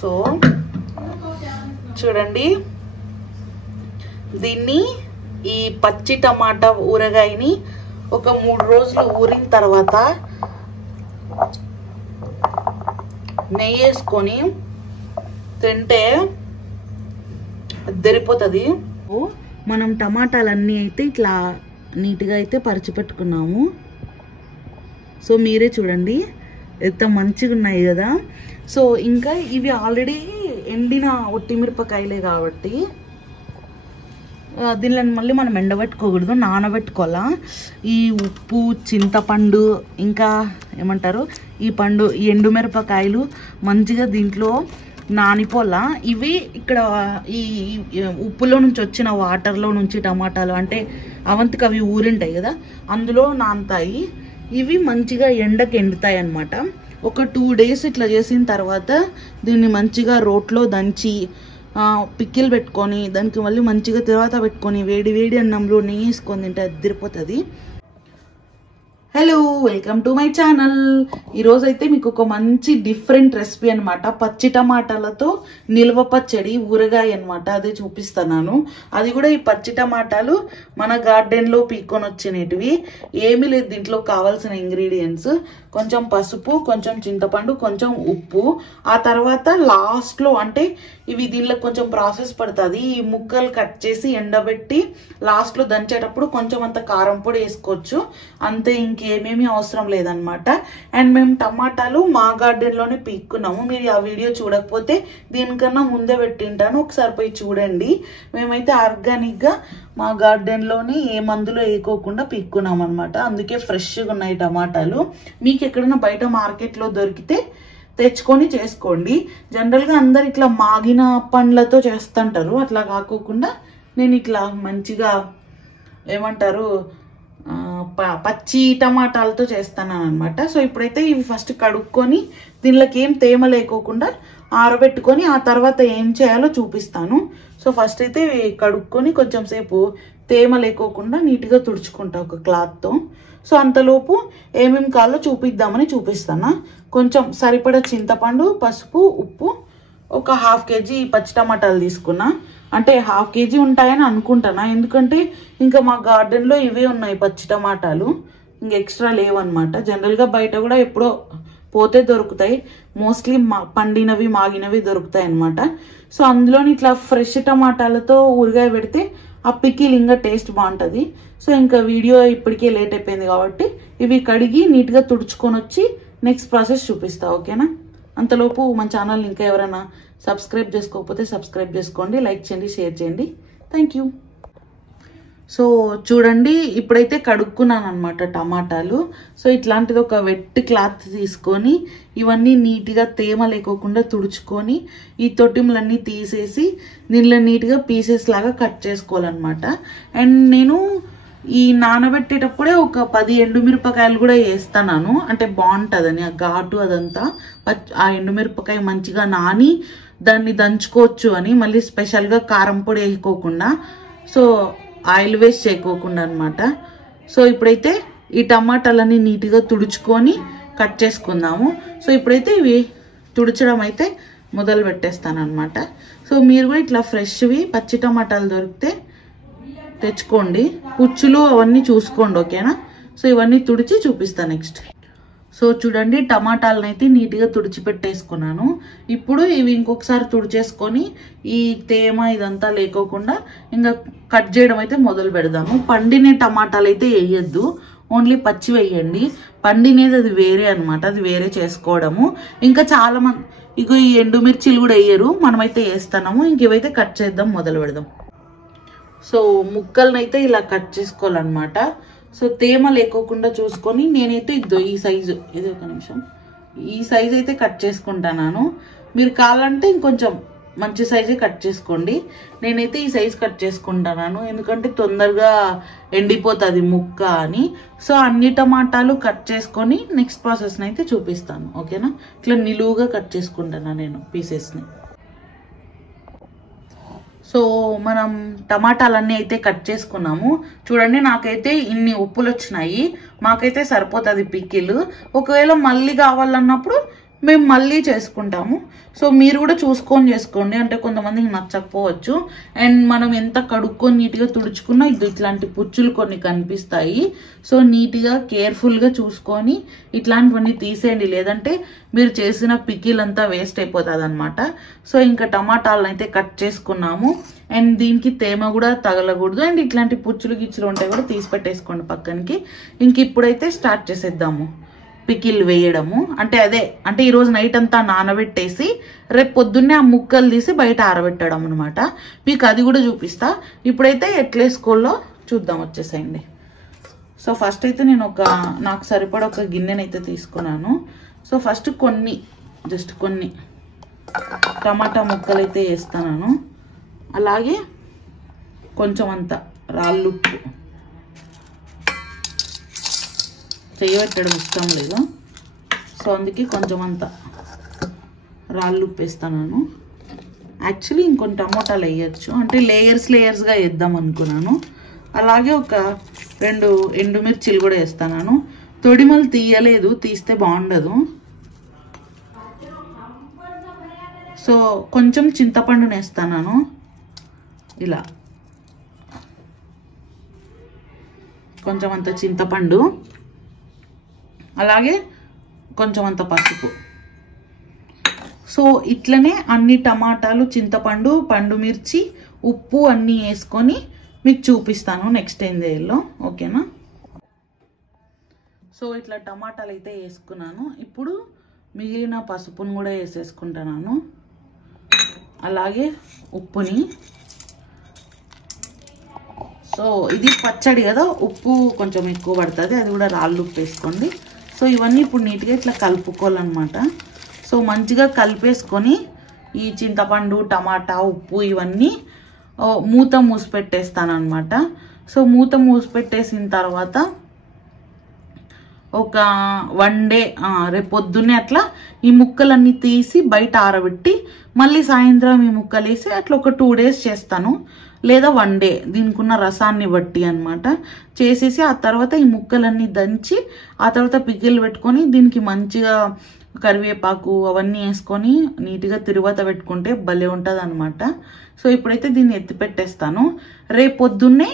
So చూడండి, దీన్ని ఈ పచ్చి టమాటా ఊరగాయని ఒక 3 రోజులు ఊరిన తర్వాత నెయ్యి వేసుకొని తింటే అద్దరిపోతుంది. మనం టమాటాలన్నీ అయితే ఇట్లా నీట్గా అయితే పరిచిపెట్టుకున్నాము. సో మీరే చూడండి ఎంత మంచిగా ఉన్నాయి కదా. సో ఇంకా ఇవి ఆల్రెడీ ఎండిన ఒట్టిమిరపకాయలే కాబట్టి దీనిలో మళ్ళీ మనం ఎండబెట్టుకోకూడదు, నానబెట్టుకోవాలా. ఈ ఉప్పు, చింతపండు, ఇంకా ఏమంటారు ఈ పండు, ఈ ఎండుమిరపకాయలు మంచిగా దీంట్లో నానిపోలా. ఇవి ఇక్కడ ఈ ఉప్పులో నుంచి వచ్చిన వాటర్లో నుంచి టమాటాలు అంటే అవంతికి అవి ఊరింటాయి కదా, అందులో నానుతాయి. ఇవి మంచిగా ఎండకి ఎండుతాయి అన్నమాట. ఒక 2 days ఇట్లా చేసిన తర్వాత దీన్ని మంచిగా రోట్లో దంచి పిక్కిలు పెట్టుకొని దానికి మళ్ళీ మంచిగా తర్వాత పెట్టుకొని వేడి వేడి అన్నంలో నెయ్యి వేసుకొని తింటే అదిరిపోతుంది. Hello, welcome to my channel. ఈరోజు అయితే మీకు ఒక మంచి డిఫరెంట్ రెసిపీ అనమాట. పచ్చి టమాటాలతో నిల్వ పచ్చడి ఊరగాయ అనమాట, అదే చూపిస్తున్నాను. అది కూడా ఈ పచ్చి టమాటాలు మన గార్డెన్లో పీక్కొని వచ్చినవి. ఏమీ లేదు దీంట్లో కావాల్సిన ఇంగ్రీడియంట్స్. కొంచెం పసుపు, కొంచెం చింతపండు, కొంచెం ఉప్పు. ఆ తర్వాత లాస్ట్లో అంటే ఇవి దీనిలో కొంచెం ప్రాసెస్ పడుతుంది. ఈ ముక్కలు కట్ చేసి ఎండబెట్టి లాస్ట్లో దంచేటప్పుడు కొంచెం అంత కారం పొడి వేసుకోవచ్చు, అంతే. ఇంకేమేమి అవసరం లేదనమాట. అండ్ మేము టమాటాలు మా గార్డెన్లోనే పీక్కున్నాము. మీరు ఆ వీడియో చూడకపోతే దీనికన్నా ముందే పెట్టింటాను, ఒకసారి పోయి చూడండి. మేమైతే ఆర్గానిక్గా మా గార్డెన్లోని ఏ మందులు వేయకోకుండా పీక్కున్నాం అనమాట. అందుకే ఫ్రెష్గా ఉన్నాయి టమాటాలు. మీకు ఎక్కడైనా బయట మార్కెట్లో దొరికితే తెచ్చుకొని చేసుకోండి. జనరల్గా అందరు ఇట్లా మాగిన పండ్లతో చేస్తుంటారు, అట్లా కాకోకుండా నేను ఇట్లా మంచిగా ఏమంటారు పచ్చి టమాటాలతో చేస్తాను అనమాట. సో ఇప్పుడైతే ఇవి ఫస్ట్ కడుక్కొని దీనిలోకి ఏం తేమ లేకోకుండా ఆరబెట్టుకొని ఆ తర్వాత ఏం చేయాలో చూపిస్తాను. సో ఫస్ట్ అయితే కడుక్కొని కొంచెం సేపు తేమ లేకోకుండా నీట్గా తుడుచుకుంటా ఒక క్లాత్తో. సో అంతలోపు ఏమేమి కావాలో చూపిద్దామని చూపిస్తాను. కొంచెం సరిపడా చింతపండు, పసుపు, ఉప్పు, ఒక 1/2 kg పచ్చి టమాటాలు తీసుకున్నా. అంటే 1/2 kg ఉంటాయని అనుకుంటున్నా, ఎందుకంటే ఇంకా మా గార్డెన్లో ఇవే ఉన్నాయి పచ్చి టమాటాలు, ఇంక ఎక్స్ట్రా లేవన్నమాట. జనరల్గా బయట కూడా ఎప్పుడో పోతే దొరుకుతాయి, మోస్ట్లీ పండినవి మాగినవి దొరుకుతాయి అన్నమాట. సో అందులోని ఇట్లా ఫ్రెష్ టమాటాలతో ఊరగాయ పెడితే ఆ పికిల్ ఇంకా టేస్ట్ బాగుంటుంది. సో ఇంకా వీడియో ఇప్పటికే లేట్ అయిపోయింది కాబట్టి ఇవి కడిగి నీట్గా తుడుచుకొని వచ్చి నెక్స్ట్ ప్రాసెస్ చూపిస్తా, ఓకేనా? అంతలోపు మన ఛానల్ ఇంకా ఎవరైనా సబ్స్క్రైబ్ చేసుకోకపోతే సబ్స్క్రైబ్ చేసుకోండి, లైక్ చేయండి, షేర్ చేయండి. Thank you. సో చూడండి, ఇప్పుడైతే కడుక్కున్నాను అనమాట టమాటాలు. సో ఇట్లాంటిది ఒక వెట్ క్లాత్ తీసుకొని ఇవన్నీ నీట్గా తేమ లేకోకుండా తుడుచుకొని ఈ తొట్టిములన్నీ తీసేసి దీనిలో నీట్గా పీసెస్ లాగా కట్ చేసుకోవాలన్నమాట. అండ్ నేను ఈ నానబెట్టేటప్పుడే ఒక 10 ఎండుమిరపకాయలు కూడా వేస్తున్నాను, అంటే బాగుంటుందని ఆ ఘాటు అదంతా. ఆ ఎండుమిరపకాయ మంచిగా నాని దాన్ని దంచుకోవచ్చు అని, మళ్ళీ స్పెషల్గా కారం పొడి వేసుకోకుండా, సో ఆయిల్ వేస్ట్ చేయకోకుండా అనమాట. సో ఇప్పుడైతే ఈ టమాటాలన్నీ నీట్గా తుడుచుకొని కట్ చేసుకుందాము. సో ఇప్పుడైతే ఇవి తుడచడం అయితే మొదలు పెట్టేస్తాను అనమాట. సో మీరు కూడా ఇట్లా ఫ్రెష్వి పచ్చి టమాటాలు దొరికితే తెచ్చుకోండి, పుచ్చులు అవన్నీ చూసుకోండి, ఓకేనా? సో ఇవన్నీ తుడిచి చూపిస్తాను నెక్స్ట్. సో చూడండి, టమాటాలను అయితే నీట్గా తుడిచిపెట్టేసుకున్నాను. ఇప్పుడు ఇవి ఇంకొకసారి తుడిచేసుకొని ఈ తేమ ఇదంతా లేకోకుండా ఇంకా కట్ చేయడం అయితే మొదలు పెడదాము. పండిన టమాటాలు అయితే వేయద్దు, ఓన్లీ పచ్చి వేయండి. పండినేది అది వేరే అనమాట, అది వేరే చేసుకోవడము. ఇంకా చాలా మంది ఇక ఈ ఎండుమిర్చిలు కూడా వేయరు, మనమైతే వేస్తున్నాము. ఇంక ఇవైతే కట్ చేద్దాం, మొదలు పెడదాం. సో ముక్కలను అయితే ఇలా కట్ చేసుకోవాలన్నమాట. సో తేమ లేకోకుండా చూసుకొని నేనైతే ఈ సైజు, ఇది ఒక నిమిషం, ఈ సైజు అయితే కట్ చేసుకుంటాను. మీరు కావాలంటే ఇంకొంచెం మంచి సైజే కట్ చేసుకోండి. నేనైతే ఈ సైజు కట్ చేసుకుంటాను, ఎందుకంటే తొందరగా ఎండిపోతుంది ముక్క అని. సో అన్ని టమాటాలు కట్ చేసుకొని నెక్స్ట్ ప్రాసెస్ని అయితే చూపిస్తాను, ఓకేనా? ఇట్లా నిలువుగా కట్ చేసుకుంటాను నేను పీసెస్ని. సో మనం టమాటాలన్నీ అయితే కట్ చేసుకున్నాము. చూడండి, నాకైతే ఇన్ని ఉప్పులు వచ్చినాయి, మాకైతే సరిపోతుంది పికిల్. ఒకవేళ మళ్ళీ కావాలన్నప్పుడు మేము మళ్ళీ చేసుకుంటాము. సో మీరు కూడా చూసుకొని చేసుకోండి, అంటే కొంతమందికి నచ్చకపోవచ్చు. అండ్ మనం ఎంత కడుక్కొని నీట్గా తుడుచుకున్నా ఇట్లాంటి పుచ్చులు కొన్ని కనిపిస్తాయి. సో నీట్గా కేర్ఫుల్గా చూసుకొని ఇట్లాంటివన్నీ తీసేయండి, లేదంటే మీరు చేసిన పికిల్ అంతా వేస్ట్ అయిపోతుంది అనమాట. సో ఇంకా టమాటాలను అయితే కట్ చేసుకున్నాము. అండ్ దీనికి తేమ కూడా తగలకూడదు. అండ్ ఇట్లాంటి పుచ్చులు గిచ్చులు ఉంటాయి కూడా తీసి పెట్టేసుకోండి పక్కనకి. ఇంక ఇప్పుడైతే స్టార్ట్ చేసేద్దాము పికిల్ వేయడము. అంటే ఈరోజు నైట్ అంతా నానబెట్టేసి రేపు పొద్దున్నే ఆ ముక్కలు తీసి బయట ఆరబెట్టడం అనమాట. మీకు అది కూడా చూపిస్తా. ఇప్పుడైతే ఎట్లా వేసుకోవాలో చూద్దాం, వచ్చేసేయండి. సో ఫస్ట్ అయితే నేను నాకు సరిపడ ఒక గిన్నెనైతే తీసుకున్నాను. సో ఫస్ట్ జస్ట్ కొన్ని టమాటా ముక్కలు అయితే వేస్తున్నాను. అలాగే కొంచెం అంత రాళ్ళుప్పు, చేయబెట్టడం ఇష్టం లేదు, సో అందుకే కొంచెం అంత రాళ్ళు ఉప్పు వేస్తాను. యాక్చువల్లీ ఇంకొన్ని టమోటాలు వేయచ్చు, అంటే లేయర్స్గా వేద్దాం అనుకున్నాను. అలాగే ఒక 2 ఎండుమిర్చిలు కూడా వేస్తాను. తొడిమలు తీయలేదు, తీస్తే బాగుండదు. సో కొంచెం చింతపండుని వేస్తాను, ఇలా కొంచెం అంత చింతపండు, అలాగే కొంచెం అంత పసుపు. సో ఇట్లనే అన్ని టమాటాలు, చింతపండు, పండు మిర్చి, ఉప్పు అన్నీ వేసుకొని మీకు చూపిస్తాను నెక్స్ట్ ఏం చేయాలో, ఓకేనా. సో ఇట్లా టమాటాలు అయితే వేసుకున్నాను. ఇప్పుడు మిగిలిన పసుపును కూడా వేసేసుకుంటున్నాను, అలాగే ఉప్పుని. సో ఇది పచ్చడి కదా, ఉప్పు కొంచెం ఎక్కువ పడుతుంది, అది కూడా రాళ్ళు ఉప్పు వేసుకోండి. సో ఇవన్నీ ఇప్పుడు నీట్గా ఇట్లా కలుపుకోవాలన్నమాట. సో మంచిగా కలిపేసుకొని ఈ చింతపండు, టమాటా, ఉప్పు ఇవన్నీ మూత మూసి పెట్టేస్తాను అనమాట. సో మూత మూసి పెట్టేసిన తర్వాత ఒక 1 డే రేపు పొద్దున్నే అట్లా ఈ ముక్కలన్నీ తీసి బయట ఆరబెట్టి మళ్ళీ సాయంత్రం ఈ ముక్కలు వేసి అట్లా ఒక 2 డేస్ చేస్తాను, లేదా 1 డే, దీనికి ఉన్న రసాన్ని బట్టి అనమాట. చేసేసి ఆ తర్వాత ఈ ముక్కలన్నీ దంచి ఆ తర్వాత పికిల్ పెట్టుకొని దీనికి మంచిగా కరివేపాకు అవన్నీ వేసుకొని నీట్గా తిరువాత పెట్టుకుంటే భలే ఉంటుంది అనమాట. సో ఇప్పుడైతే దీన్ని ఎత్తి పెట్టేస్తాను, రేపు పొద్దున్నే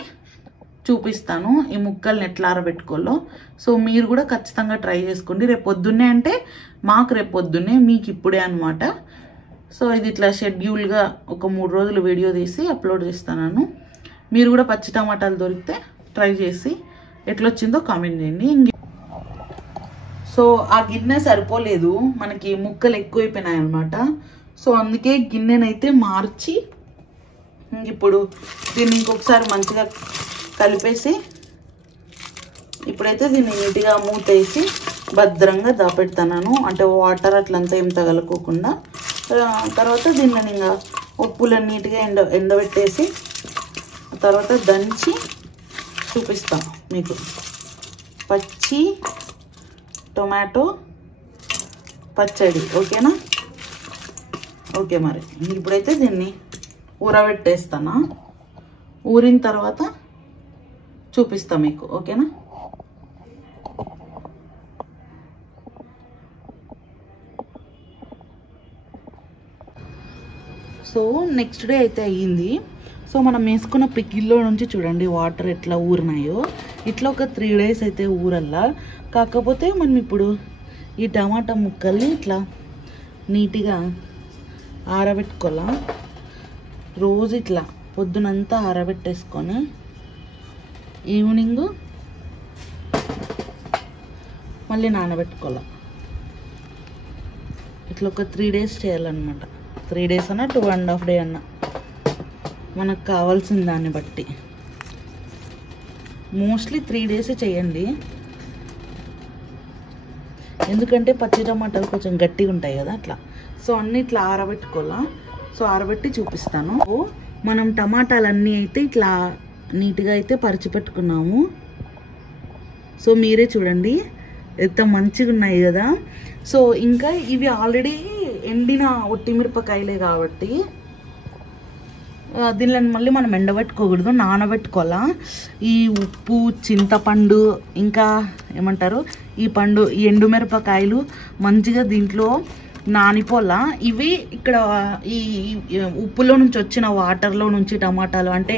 చూపిస్తాను ఈ ముక్కల్ని ఎట్లా ఆరబెట్టుకోవాలో. సో మీరు కూడా ఖచ్చితంగా ట్రై చేసుకోండి. రేపు పొద్దున్నే అంటే మాకు రేపు పొద్దున్నే, మీకు ఇప్పుడే అనమాట. సో ఇది ఇట్లా షెడ్యూల్గా ఒక 3 రోజులు వీడియో తీసి అప్లోడ్ చేస్తాను. మీరు కూడా పచ్చి టమాటాలు దొరికితే ట్రై చేసి ఎట్లొచ్చిందో కామెంట్ చేయండి. సో ఆ గిన్నె సరిపోలేదు, మనకి ముక్కలు ఎక్కువైపోయినాయి అనమాట. సో అందుకే గిన్నెనైతే మార్చి ఇప్పుడు దీన్ని ఇంకొకసారి మంచిగా కలిపేసి ఇప్పుడైతే దీన్ని నీట్గా మూతేసి భద్రంగా దాపెడతాను, అంటే వాటర్ అట్లంతా ఏం తగలకోకుండా. తర్వాత దీన్ని ఇంకా ఉప్పులను నీట్గా ఎండబెట్టేసి తర్వాత దంచి చూపిస్తాను మీకు. పచ్చి టొమాటో పచ్చడి, ఓకేనా. ఓకే, మరి ఇప్పుడైతే దీన్ని ఊరబెట్టేస్తాను, ఊరిన తర్వాత చూపిస్తా మీకు, ఓకేనా. సో నెక్స్ట్ డే అయితే అయ్యింది. సో మనం వేసుకున్న పికిల్లో నుంచి చూడండి వాటర్ ఎట్లా ఊరినాయో, ఇట్లా ఒక 3 డేస్ అయితే ఊరల్లా. కాకపోతే మనం ఇప్పుడు ఈ టమాటా ముక్కల్ని ఇట్లా నీట్గా ఆరబెట్టుకోవాలా. రోజు ఇట్లా పొద్దునంతా ఆరబెట్టేసుకొని ఈవినింగ్ మళ్ళీ నానబెట్టుకోవాలా. ఇట్లా ఒక 3 డేస్ చేయాలన్నమాట. 3 డేస్ అన్నా 2.5 డే అన్నా, మనకు కావాల్సిన దాన్ని బట్టి. మోస్ట్లీ 3 డేస్ చేయండి, ఎందుకంటే పచ్చి టమాటాలు కొంచెం గట్టిగా ఉంటాయి కదా అట్లా. సో అన్నీ ఇట్లా ఆరబెట్టుకోవాలా. సో ఆరబెట్టి చూపిస్తాను. మనం టమాటాలన్నీ అయితే ఇట్లా నీట్గా అయితే పరిచిపెట్టుకున్నాము. సో మీరే చూడండి ఎంత మంచిగా ఉన్నాయి కదా. సో ఇంకా ఇవి ఆల్రెడీ ఎండిన ఒట్టిమిరపకాయలే కాబట్టి దీనిలో మళ్ళీ మనం ఎండబెట్టుకోకూడదు, నానబెట్టుకోవాలా. ఈ ఉప్పు, చింతపండు, ఇంకా ఏమంటారు ఈ పండు, ఈ ఎండుమిరపకాయలు మంచిగా దీంట్లో నానిపోలా. ఇవి ఇక్కడ ఈ ఉప్పులో నుంచి వచ్చిన వాటర్లో నుంచి టమాటాలు అంటే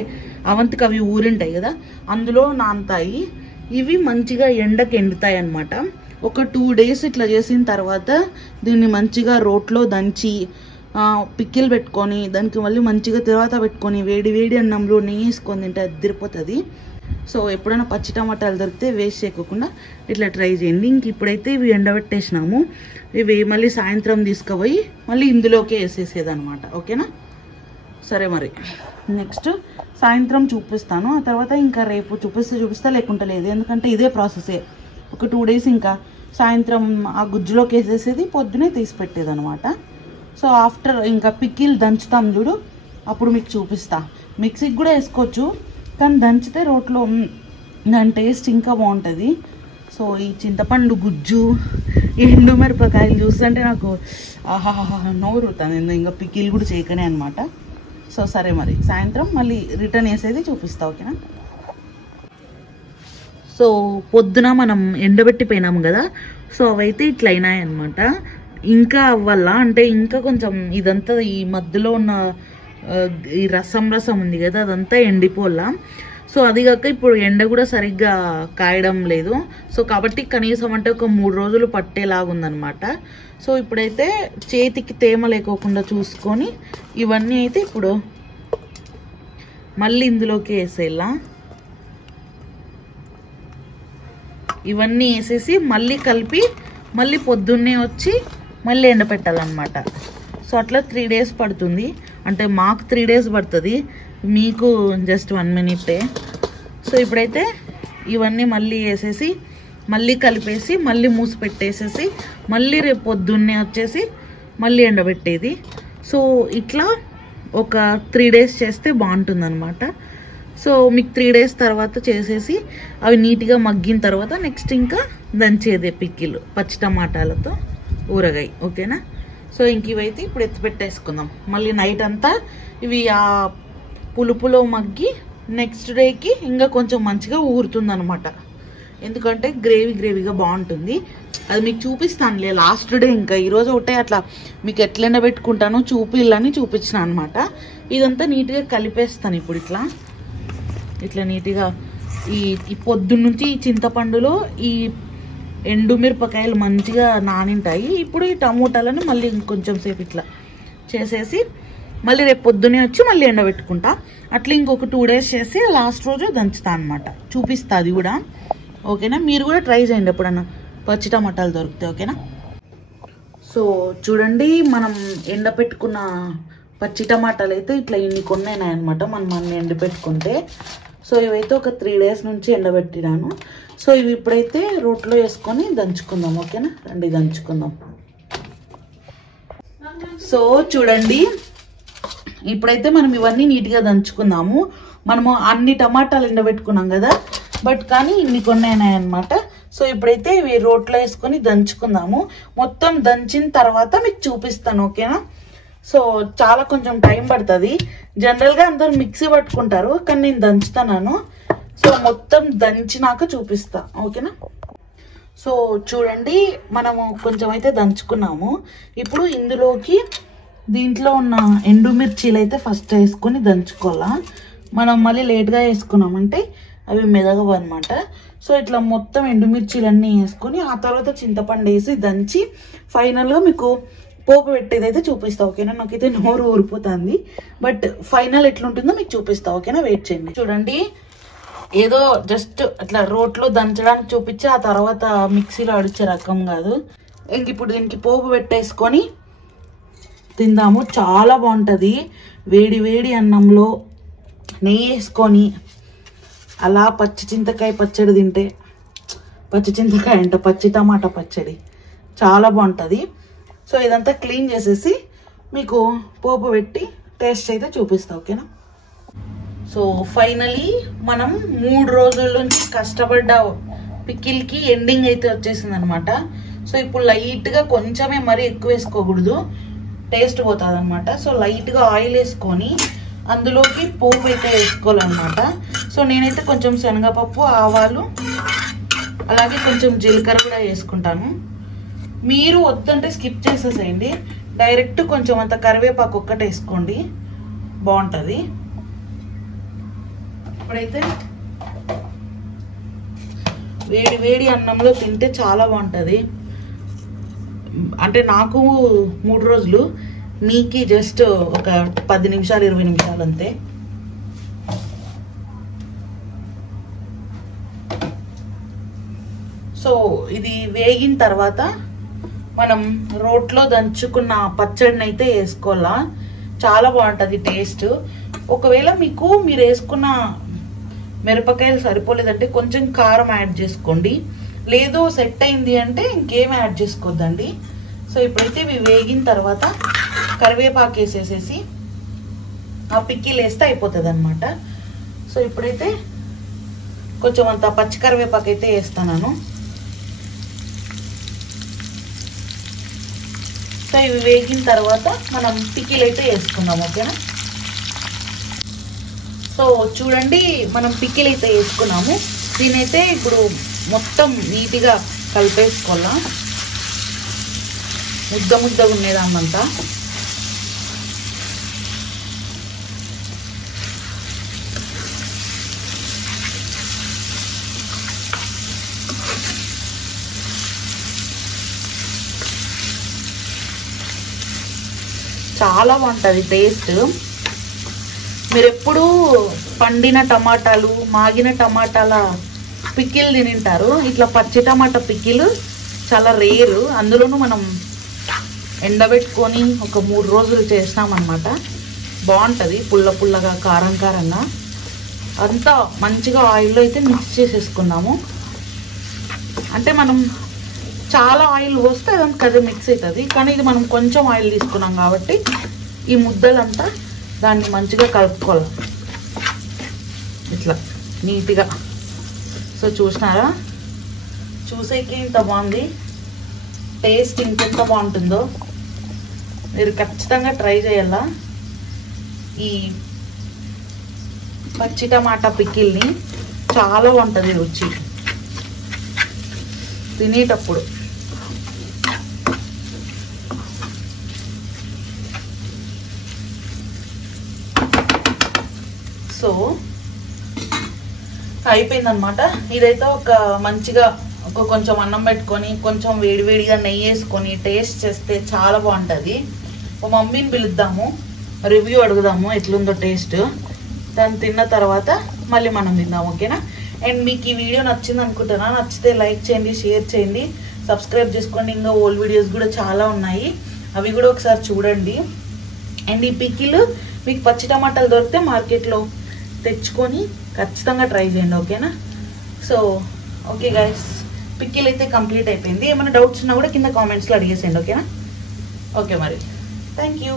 అవంతికి అవి ఊరింటాయి కదా, అందులో నానుతాయి. ఇవి మంచిగా ఎండకి ఎండుతాయి అన్నమాట. ఒక 2 days ఇట్లా చేసిన తర్వాత దీన్ని మంచిగా రోట్లో దంచి పిక్కిల్ పెట్టుకొని దానికి మళ్ళీ మంచిగా తర్వాత పెట్టుకొని వేడి వేడి అన్నంలో నెయ్యి వేసుకొని తింటే అదిరిపోతుంది. సో ఎప్పుడైనా పచ్చి టమాటాలు దొరికితే వేస్ట్ చేయకుండా ఇట్లా ట్రై చేయండి. ఇంక ఇప్పుడైతే ఇవి ఎండబెట్టేసినాము. ఇవి మళ్ళీ సాయంత్రం తీసుకుపోయి మళ్ళీ ఇందులోకే వేసేసేదనమాట. ఓకేనా? సరే, మరి నెక్స్ట్ సాయంత్రం చూపిస్తాను. ఆ తర్వాత ఇంకా రేపు చూపిస్తా లేకుంటే లేదు, ఎందుకంటే ఇదే ప్రాసెసే. ఒక 2 days ఇంకా సాయంత్రం ఆ గుజ్జులోకి వేసేసేది, పొద్దునే తీసి పెట్టేది అనమాట. సో ఆఫ్టర్ ఇంకా పికిల్ దంచుతాం చూడు, అప్పుడు మీకు చూపిస్తా. మిక్సీకి కూడా వేసుకోవచ్చు, కానీ దంచితే రోట్లో దాని టేస్ట్ ఇంకా బాగుంటుంది. సో ఈ చింతపండు గుజ్జు, ఎండుమిరపకాయలు చూస్తుంటే నాకు ఆహా నోరుతుంది. ఇంకా పికిల్ కూడా చేయకనే అనమాట. సో సరే, మరి సాయంత్రం మళ్ళీ రిటర్న్ వేసేది చూపిస్తా. ఓకేనా? సో పొద్దున మనం ఎండబెట్టిపోయినాము కదా, సో అవైతే ఇట్లా అయినాయి అనమాట. ఇంకా అవ్వాలా అంటే ఇంకా కొంచెం ఇదంతా ఈ మధ్యలో ఉన్న ఈ రసం ఉంది కదా, అదంతా ఎండిపోలా. సో అది కాక ఇప్పుడు ఎండ కూడా సరిగ్గా కాయడం లేదు. సో కాబట్టి కనీసం అంటే ఒక 3 రోజులు పట్టేలాగుందనమాట. సో ఇప్పుడైతే చేతికి తేమ లేకోకుండా చూసుకొని ఇవన్నీ అయితే ఇప్పుడు మళ్ళీ ఇందులోకి వేసేలా. ఇవన్నీ వేసేసి మళ్ళీ కలిపి మళ్ళీ పొద్దున్నే వచ్చి మళ్ళీ ఎండపెట్టాలన్నమాట. సో అట్లా 3 days పడుతుంది. అంటే మాకు 3 days పడుతుంది, మీకు జస్ట్ 1 minute. సో ఇప్పుడైతే ఇవన్నీ మళ్ళీ వేసేసి మళ్ళీ కలిపేసి మళ్ళీ మూసి పెట్టేసేసి మళ్ళీ రేపు పొద్దున్నే వచ్చేసి మళ్ళీ ఎండబెట్టేది. సో ఇట్లా ఒక 3 days చేస్తే బాగుంటుందన్నమాట. సో మీకు 3 days తర్వాత చేసేసి అవి నీట్గా మగ్గిన తర్వాత నెక్స్ట్ ఇంకా దంచేదే పిక్కిలు పచ్చి టమాటాలతో ఊరగాయ. ఓకేనా? సో ఇంక ఇవైతే ఇప్పుడు ఎత్తిపెట్టేసుకుందాం. మళ్ళీ నైట్ అంతా ఇవి ఆ పులుపులో మగ్గి నెక్స్ట్ డేకి ఇంకా కొంచెం మంచిగా ఊరుతుందనమాట. ఎందుకంటే గ్రేవీగా బాగుంటుంది. అది మీకు చూపిస్తానులే లాస్ట్ డే. ఇంకా ఈరోజు ఒకటే అట్లా మీకు ఎట్లా ఎండబెట్టుకుంటానో చూపిల్లని చూపించిన అనమాట. ఇదంతా నీట్గా కలిపేస్తాను ఇప్పుడు. ఇట్లా నీట్గా ఈ పొద్దున్న నుంచి ఈ చింతపండులో ఈ ఎండుమిరపకాయలు మంచిగా నానింటాయి. ఇప్పుడు ఈ టమోటాలను మళ్ళీ ఇంకొంచెం సేపు ఇట్లా చేసేసి మళ్ళీ రేపు పొద్దునే వచ్చి మళ్ళీ ఎండబెట్టుకుంటా. అట్లా ఇంకొక 2 days చేసి లాస్ట్ రోజు దంచుతా అనమాట. చూపిస్తా అది కూడా. ఓకేనా? మీరు కూడా ట్రై చేయండి ఎప్పుడన్నా పచ్చి టమాటాలు దొరికితే. ఓకేనా? సో చూడండి, మనం ఎండబెట్టుకున్న పచ్చి టమాటాలు అయితే ఇట్లా ఇన్ని కొన్నాయి అనమాట. మనం ఎండబెట్టుకుంటే. సో ఇవైతే ఒక 3 days నుంచి ఎండబెట్టినాను. సో ఇవి ఇప్పుడైతే రోట్లో వేసుకొని దంచుకుందాం. ఓకేనా? రండి దంచుకుందాం. సో చూడండి, ఇప్పుడైతే మనం ఇవన్నీ నీట్గా దంచుకుందాము. మనము అన్ని టమాటాలు ఎండబెట్టుకున్నాం కదా, బట్ కానీ ఇన్ని కొన్నాయి అనమాట. సో ఇప్పుడైతే ఇవి రోట్లో వేసుకొని దంచుకుందాము. మొత్తం దంచిన తర్వాత మీకు చూపిస్తాను. ఓకేనా? సో చాలా కొంచెం టైం పడుతుంది. జనరల్గా అందరు మిక్సీ పట్టుకుంటారు, కానీ నేను దంచుతాను. సో మొత్తం దంచినాక చూపిస్తా. ఓకేనా? సో చూడండి, మనము కొంచెం అయితే దంచుకున్నాము. ఇప్పుడు ఇందులోకి దీంట్లో ఉన్న ఎండుమిర్చీలు అయితే ఫస్ట్ వేసుకొని దంచుకోవాలా. మనం మళ్ళీ లేట్గా వేసుకున్నామంటే అవి మెదగవు అనమాట. సో ఇట్లా మొత్తం ఎండుమిర్చీలన్నీ వేసుకొని ఆ తర్వాత చింతపండు వేసి దంచి ఫైనల్గా మీకు పోపు పెట్టేది అయితే చూపిస్తా. ఓకేనా? నాకైతే నోరు ఊరిపోతుంది, బట్ ఫైనల్ ఎట్లుంటుందో మీకు చూపిస్తా. ఓకేనా? వెయిట్ చేయండి. చూడండి, ఏదో జస్ట్ అట్లా రోట్లో దంచడానికి చూపించి ఆ తర్వాత మిక్సీలో అడిచే రకం కాదు. ఇంక ఇప్పుడు దీనికి పోపు పెట్టేసుకొని తిందాము. చాలా బాగుంటుంది. వేడి వేడి అన్నంలో నెయ్యి వేసుకొని అలా పచ్చి చింతకాయ పచ్చడి తింటే, పచ్చి చింతకాయ అంటే పచ్చి టమాటా పచ్చడి చాలా బాగుంటుంది. సో ఇదంతా క్లీన్ చేసేసి మీకు పోపు పెట్టి టేస్ట్ అయితే చూపిస్తా. ఓకేనా? సో ఫైనలీ మనం 3 రోజుల నుంచి కష్టపడ్డ పికిల్కి ఎండింగ్ అయితే వచ్చేసింది అనమాట. సో ఇప్పుడు లైట్గా కొంచెమే మరీ ఎక్కువ వేసుకోకూడదు, టేస్ట్ పోతుంది అనమాట. సో లైట్గా ఆయిల్ వేసుకొని అందులోకి పోపు అయితే వేసుకోవాలన్నమాట. సో నేనైతే కొంచెం శనగపప్పు, ఆవాలు, అలాగే కొంచెం జీలకర్ర కూడా వేసుకుంటాను. మీరు వద్దంటే స్కిప్ చేసేసేయండి. డైరెక్ట్ కొంచెం అంత కరివేపాకు ఒక్కటే వేసుకోండి, బాగుంటుంది. ఇప్పుడైతే వేడి వేడి అన్నంలో తింటే చాలా బాగుంటుంది. అంటే నాకు 3 రోజులు, మీకు జస్ట్ ఒక 10 నిమిషాలు 20 నిమిషాలు అంతే. సో ఇది వేగిన తర్వాత మనం రోట్లో దంచుకున్న పచ్చడిని అయితే వేసుకోవాలా. చాలా బాగుంటుంది టేస్ట్. ఒకవేళ మీరు వేసుకున్న మిరపకాయలు సరిపోలేదంటే కొంచెం కారం యాడ్ చేసుకోండి. లేదు సెట్ అయింది అంటే ఇంకేం యాడ్ చేసుకోవద్దండి. సో ఇప్పుడైతే ఇవి వేగిన తర్వాత కరివేపాకు వేసేసేసి ఆ పిక్కిలు వేస్తే అయిపోతుంది అనమాట. సో ఇప్పుడైతే కొంచెం అంత పచ్చి కరివేపాకు అయితే వేస్తాను. సో ఇవి వేగిన తర్వాత మనం పిక్కిలు అయితే వేసుకుందాం, ఓకేనా. సో చూడండి, మనం పిక్కిలు అయితే వేసుకున్నాము. దీనైతే ఇప్పుడు మొత్తం నీట్గా కలిపేసుకోవాలా, ముద్దగా ఉండేదాన్నంతా. చాలా బాగుంటుంది టేస్ట్. మీరు ఎప్పుడు పండిన టమాటాలు, మాగిన టమాటాల పికిల్ తినింటారు. ఇట్లా పచ్చి టమాటా పికిల్ చాలా రేరు. అందులోనూ మనం ఎండబెట్టుకొని ఒక 3 రోజులు చేసినామన్నమాట. బాగుంటుంది, పుల్లగా కారంగా. అంతా మంచిగా ఆయిల్లో అయితే మిక్స్ చేసేసుకున్నాము. అంటే మనం చాలా ఆయిల్ పోస్తే అదంతా కదే మిక్స్ అవుతుంది. కానీ ఇది మనం కొంచెం ఆయిల్ తీసుకున్నాం కాబట్టి ఈ ముద్దలంతా దాన్ని మంచిగా కలుపుకోవాలి ఇట్లా నీట్గా. సో చూసినారా, చూసేకి ఇంత బాగుంది, టేస్ట్ ఇంకెంత బాగుంటుందో. మీరు ఖచ్చితంగా ట్రై చేయాలా ఈ పచ్చి టమాటా పికిల్ని. చాలా బాగుంటుంది రుచి తినేటప్పుడు. సో అయిపోయిందనమాట. ఇదైతే ఒక మంచిగా కొంచెం అన్నం పెట్టుకొని కొంచెం వేడివేడిగా నెయ్యి వేసుకొని టేస్ట్ చేస్తే చాలా బాగుంటుంది. మా మమ్మీని పిలుద్దాము, రివ్యూ అడుగుదాము ఎట్లుందో టేస్ట్. దాన్ని తిన్న తర్వాత మళ్ళీ మనం తిందాం, ఓకేనా. అండ్ మీకు ఈ వీడియో నచ్చింది అనుకుంటున్నా. నచ్చితే లైక్ చేయండి, షేర్ చేయండి, సబ్స్క్రైబ్ చేసుకోండి. ఇంకా ఓల్డ్ వీడియోస్ కూడా చాలా ఉన్నాయి, అవి కూడా ఒకసారి చూడండి. అండ్ ఈ పికిల్ మీకు పచ్చి టమాటాలు దొరికితే మార్కెట్లో తెచ్చుకొని ఖచ్చితంగా ట్రై చేయండి, ఓకేనా. సో ఓకే గైస్, పికిల్ అయితే కంప్లీట్ అయిపోయింది. ఏమైనా డౌట్స్ ఉన్నా కూడా కింద కామెంట్స్లో అడిగేసేయండి, ఓకేనా. ఓకే మరి, థ్యాంక్ యూ.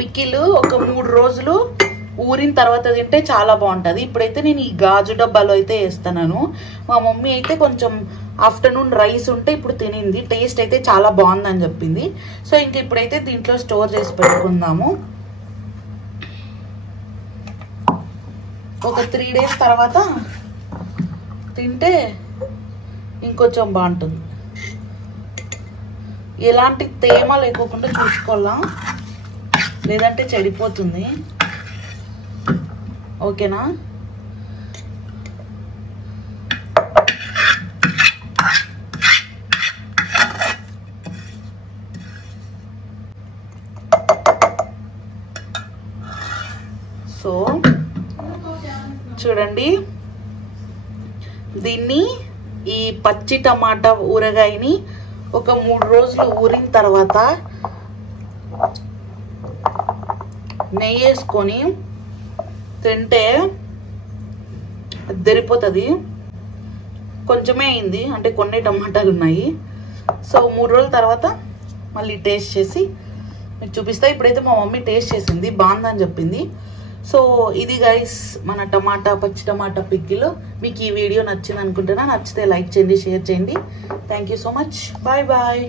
పికిల్ ఒక 3 రోజులు ఊరిన తర్వాత తింటే చాలా బాగుంటుంది. ఇప్పుడైతే నేను ఈ గాజు డబ్బాలో అయితే వేస్తున్నాను. మా మమ్మీ అయితే కొంచెం ఆఫ్టర్నూన్ రైస్ ఉంటే ఇప్పుడు తినింది, టేస్ట్ అయితే చాలా బాగుందని చెప్పింది. సో ఇంక ఇప్పుడైతే దీంట్లో స్టోర్ చేసి పెట్టుకుందాము. ఒక 3 days తర్వాత తింటే ఇంకొంచెం బాగుంటుంది. ఎలాంటి తేమ లేకోకుండా చూసుకోవాలా, లేదంటే చెడిపోతుంది, ఓకేనా. సో చూడండి, దీన్ని ఈ పచ్చి టమాటా ఊరగాయని ఒక 3 రోజులు ఊరిన తర్వాత నెయ్యి వేసుకొని తింటే అద్దరిపోతుంది. కొంచెమే అయింది, అంటే కొన్ని టమాటాలు ఉన్నాయి. సో 3 రోజుల తర్వాత మళ్ళీ టేస్ట్ చేసి మీకు చూపిస్తా. ఇప్పుడైతే మా మమ్మీ టేస్ట్ చేసింది, బాగుందని చెప్పింది. సో ఇది గైస్ మన పచ్చి టమాటా పిక్కిలు. మీకు ఈ వీడియో నచ్చింది అనుకుంటున్నా. నచ్చితే లైక్ చేయండి, షేర్ చేయండి. Thank you so much. Bye bye.